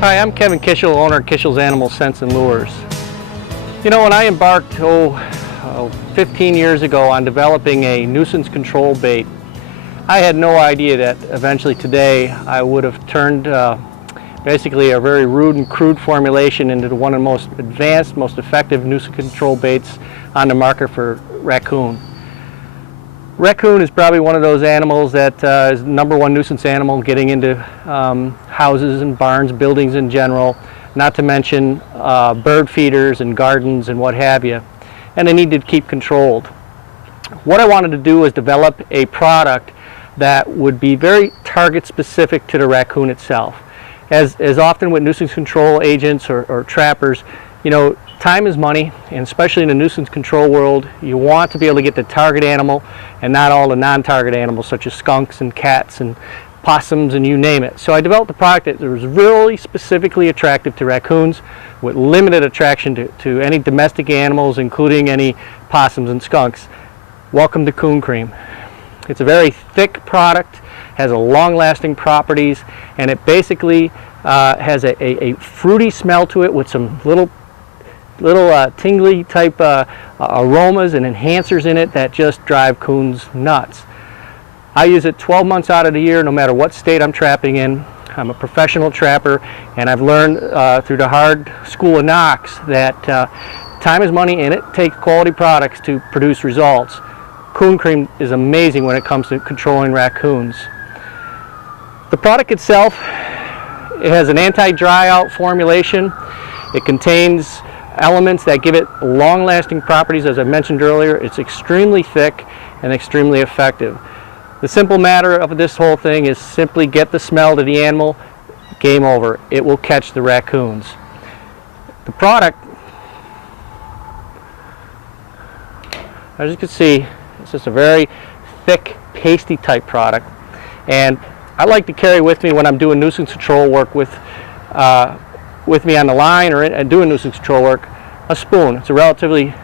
Hi, I'm Kevin Kishel, owner of Kishel's Animal Scents and Lures. You know, when I embarked 15 years ago on developing a nuisance control bait, I had no idea that eventually today I would have turned basically a very rude and crude formulation into one of the most advanced, most effective nuisance control baits on the market for Raccoon. Raccoon is probably one of those animals that is the #1 nuisance animal getting into houses and barns, buildings in general, not to mention bird feeders and gardens and what have you, and they need to keep controlled. What I wanted to do was develop a product that would be very target specific to the raccoon itself. As often with nuisance control agents or trappers, you know, time is money, and especially in the nuisance control world, you want to be able to get the target animal and not all the non-target animals such as skunks and cats and possums and you name it. So I developed a product that was really specifically attractive to raccoons with limited attraction to any domestic animals, including any possums and skunks. Welcome to Coon Cream. It's a very thick product, has a long-lasting properties, and it basically has a fruity smell to it with some little tingly type aromas and enhancers in it that just drive coons nuts. I use it 12 months out of the year, no matter what state I'm trapping in. I'm a professional trapper, and I've learned through the hard school of knocks that time is money, and it takes quality products to produce results. Coon Cream is amazing when it comes to controlling raccoons. The product itself, it has an anti-dry out formulation. It contains elements that give it long-lasting properties. As I mentioned earlier, it's extremely thick and extremely effective. The simple matter of this whole thing is simply get the smell to the animal, game over. It will catch the raccoons. The product, as you can see, it's just a very thick, pasty type product, and I like to carry with me when I'm doing nuisance control work with me on the line or doing nuisance control work, a spoon. It's a relatively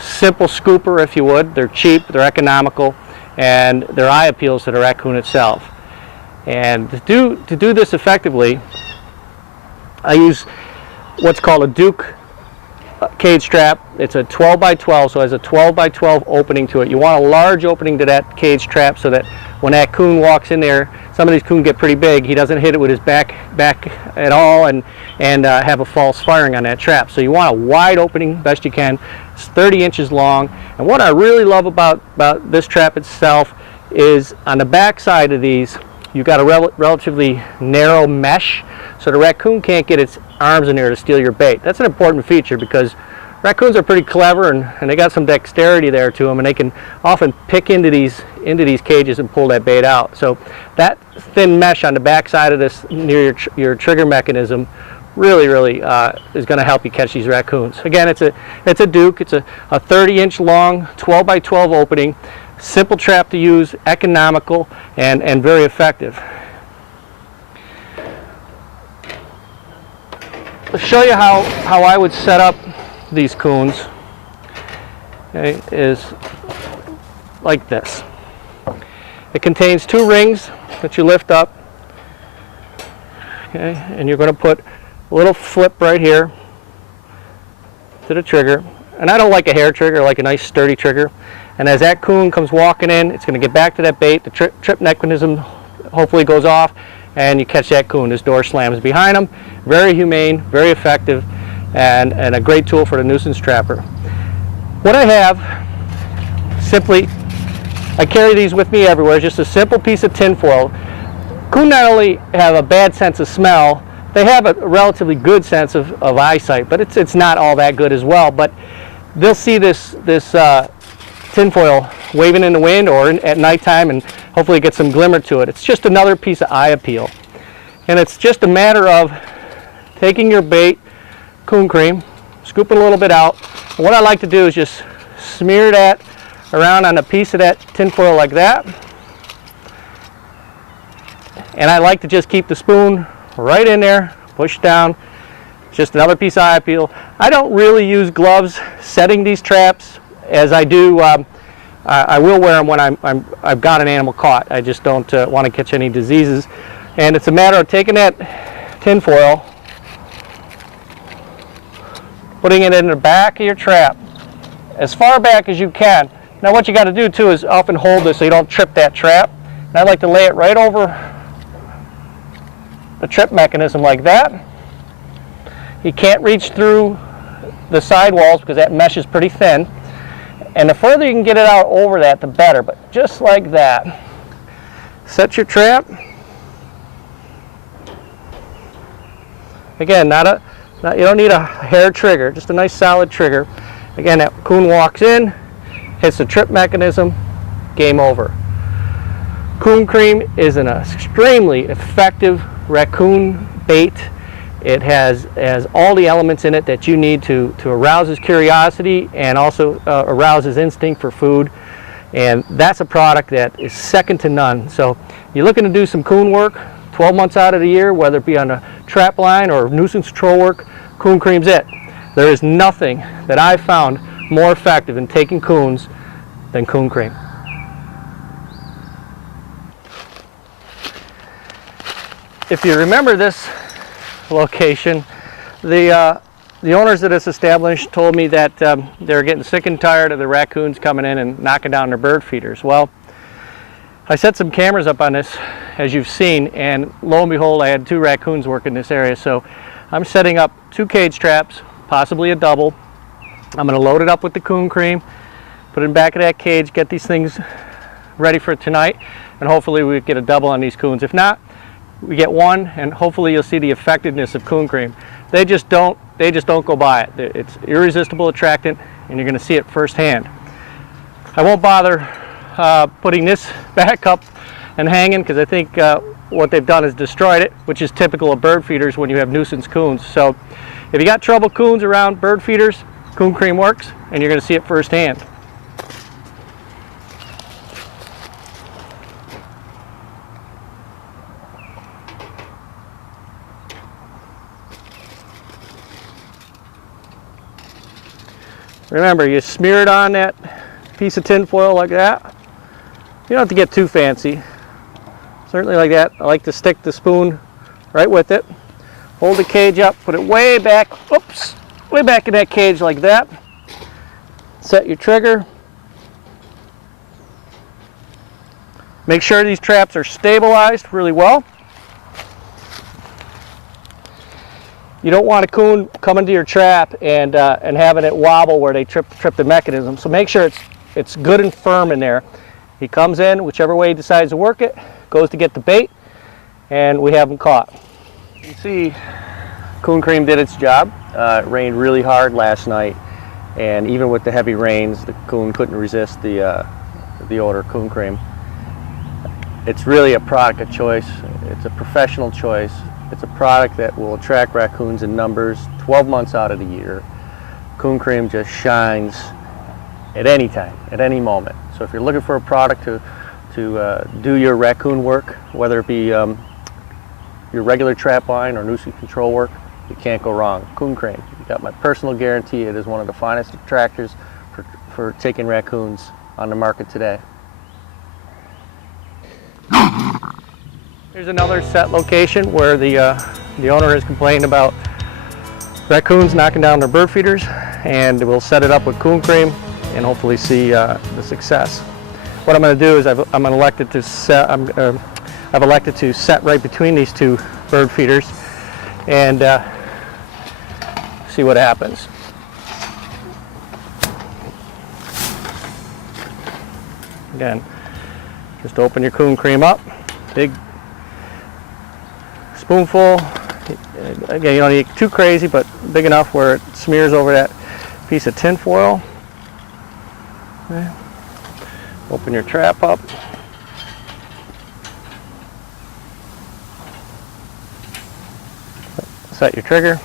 simple scooper, if you would. They're cheap, they're economical, and their eye appeals to the raccoon itself. And to do this effectively, I use what's called a Duke cage trap. It's a 12 by 12, so it has a 12 by 12 opening to it. You want a large opening to that cage trap so that when that coon walks in there, some of these coons get pretty big, he doesn't hit it with his back at all and have a false firing on that trap. So you want a wide opening best you can. It's 30 inches long, and what I really love about this trap itself is on the back side of these you've got a relatively narrow mesh, so the raccoon can't get its arms in there to steal your bait. That's an important feature because raccoons are pretty clever and they got some dexterity there to them, and they can often pick into these cages and pull that bait out. So that thin mesh on the back side of this near your trigger mechanism really is going to help you catch these raccoons. Again, it's a Duke. It's a 30-inch long 12 by 12 opening, simple trap to use, economical, and very effective. I'll show you how I would set up these coons. Okay, is like this. It contains 2 rings that you lift up, okay, and you're going to put a little flip right here to the trigger. And I don't like a hair trigger, I like a nice sturdy trigger. And as that coon comes walking in, it's going to get back to that bait. The trip mechanism hopefully goes off, and you catch that coon. This door slams behind him. Very humane, very effective, and a great tool for the nuisance trapper. What I have, simply, I carry these with me everywhere. It's just a simple piece of tin foil. Coon not only have a bad sense of smell, they have a relatively good sense of eyesight, but it's not all that good as well. But they'll see this tin foil waving in the wind or at nighttime, and hopefully get some glimmer to it. It's just another piece of eye appeal. And it's just a matter of taking your bait, Coon Cream, scooping a little bit out. And what I like to do is just smear that around on a piece of that tin foil like that. And I like to just keep the spoon right in there, push down. Just another piece of eye appeal. I don't really use gloves setting these traps as I do. I will wear them when I've got an animal caught. I just don't want to catch any diseases. And it's a matter of taking that tin foil, putting it in the back of your trap, as far back as you can. Now what you got to do too is often hold this so you don't trip that trap. And I like to lay it right over the trip mechanism like that. You can't reach through the sidewalls because that mesh is pretty thin. And the further you can get it out over that, the better. But just like that. Set your trap. Again, you don't need a hair trigger, just a nice solid trigger. Again, that coon walks in, hits the trip mechanism, game over. Coon cream is an extremely effective raccoon bait. It has all the elements in it that you need to arouse his curiosity and also arouse his instinct for food. And that's a product that is second to none. So you're looking to do some coon work 12 months out of the year, whether it be on a trap line or nuisance control work, coon cream's it. There is nothing that I've found more effective in taking coons than coon cream. If you remember this location, the owners of this established told me that they were getting sick and tired of the raccoons coming in and knocking down their bird feeders. Well, I set some cameras up on this, as you've seen, and lo and behold, I had 2 raccoons working this area. So I'm setting up 2 cage traps, possibly a double. I'm going to load it up with the coon cream, put it in the back of that cage, get these things ready for tonight, and hopefully we get a double on these coons. If not, we get 1, and hopefully you'll see the effectiveness of coon cream. They just don't go by it. It's irresistible attractant, and you're going to see it firsthand. I won't bother putting this back up and hanging because I think what they've done is destroyed it, which is typical of bird feeders when you have nuisance coons. So if you got trouble coons around bird feeders, coon cream works, and you're going to see it firsthand. Remember, you smear it on that piece of tin foil like that. You don't have to get too fancy. Certainly like that. I like to stick the spoon right with it. Hold the cage up, put it way back, oops, way back in that cage like that. Set your trigger. Make sure these traps are stabilized really well. You don't want a coon coming to your trap and having it wobble where they trip the mechanism. So make sure it's good and firm in there. He comes in, whichever way he decides to work it, goes to get the bait, and we have him caught. You can see coon cream did its job. It rained really hard last night, and even with the heavy rains, the coon couldn't resist the odor of coon cream. It's really a product of choice. It's a professional choice. It's a product that will attract raccoons in numbers 12 months out of the year. Coon cream just shines at any time, at any moment. So if you're looking for a product to do your raccoon work, whether it be your regular trap line or nuisance control work, you can't go wrong. Coon cream. You got my personal guarantee. It is one of the finest attractors for taking raccoons on the market today. Here's another set location where the owner has complained about raccoons knocking down their bird feeders, and we'll set it up with coon cream and hopefully see the success. What I'm going to do is I've elected to set right between these 2 bird feeders and see what happens. Again, just open your coon cream up, big spoonful. Again, you don't need too crazy, but big enough where it smears over that piece of tin foil. Okay. Open your trap up. Set your trigger.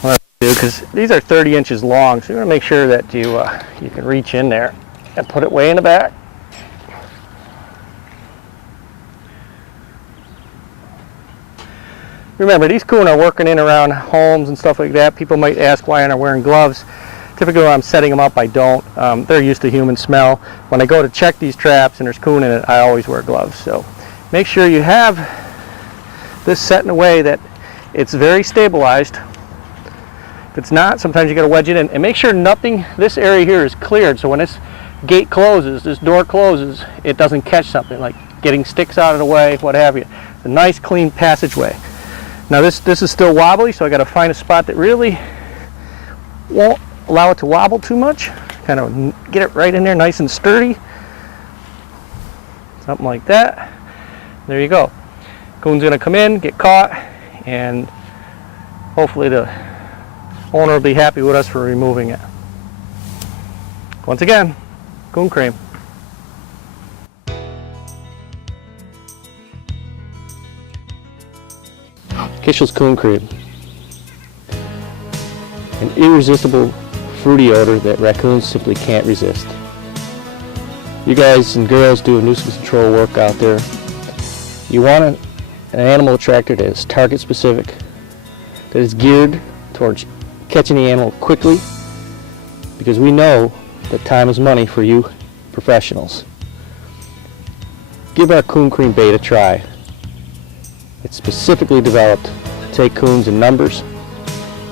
What I do, because these are 30 inches long, so you want to make sure that you can reach in there and put it way in the back. Remember, these coon are working in around homes and stuff like that. People might ask why aren't I wearing gloves. Typically when I'm setting them up, I don't. They're used to human smell. When I go to check these traps and there's coon in it, I always wear gloves. So make sure you have this set in a way that it's very stabilized. If it's not, sometimes you got to wedge it in, and make sure nothing, this area here is cleared, so when this gate closes, this door closes, it doesn't catch something like getting sticks out of the way, what have you. It's a nice clean passageway. Now this is still wobbly, so I got to find a spot that really won't allow it to wobble too much. Kind of get it right in there nice and sturdy. Something like that. There you go. Coon's gonna come in, get caught, and hopefully the owner will be happy with us for removing it. Once again, Coon cream. Kishel's Coon cream. An irresistible fruity odor that raccoons simply can't resist. You guys and girls do a nuisance control work out there. You want an animal attractor that is target specific, that is geared towards catching the animal quickly, because we know that time is money for you professionals. Give our Coon cream bait a try. It's specifically developed to take coons in numbers,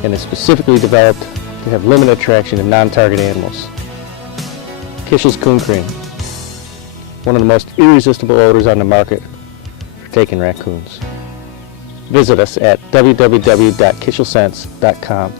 and it's specifically developed to have limited attraction to non-target animals. Kishel's Coon cream, one of the most irresistible odors on the market for taking raccoons. Visit us at www.kishelscents.com.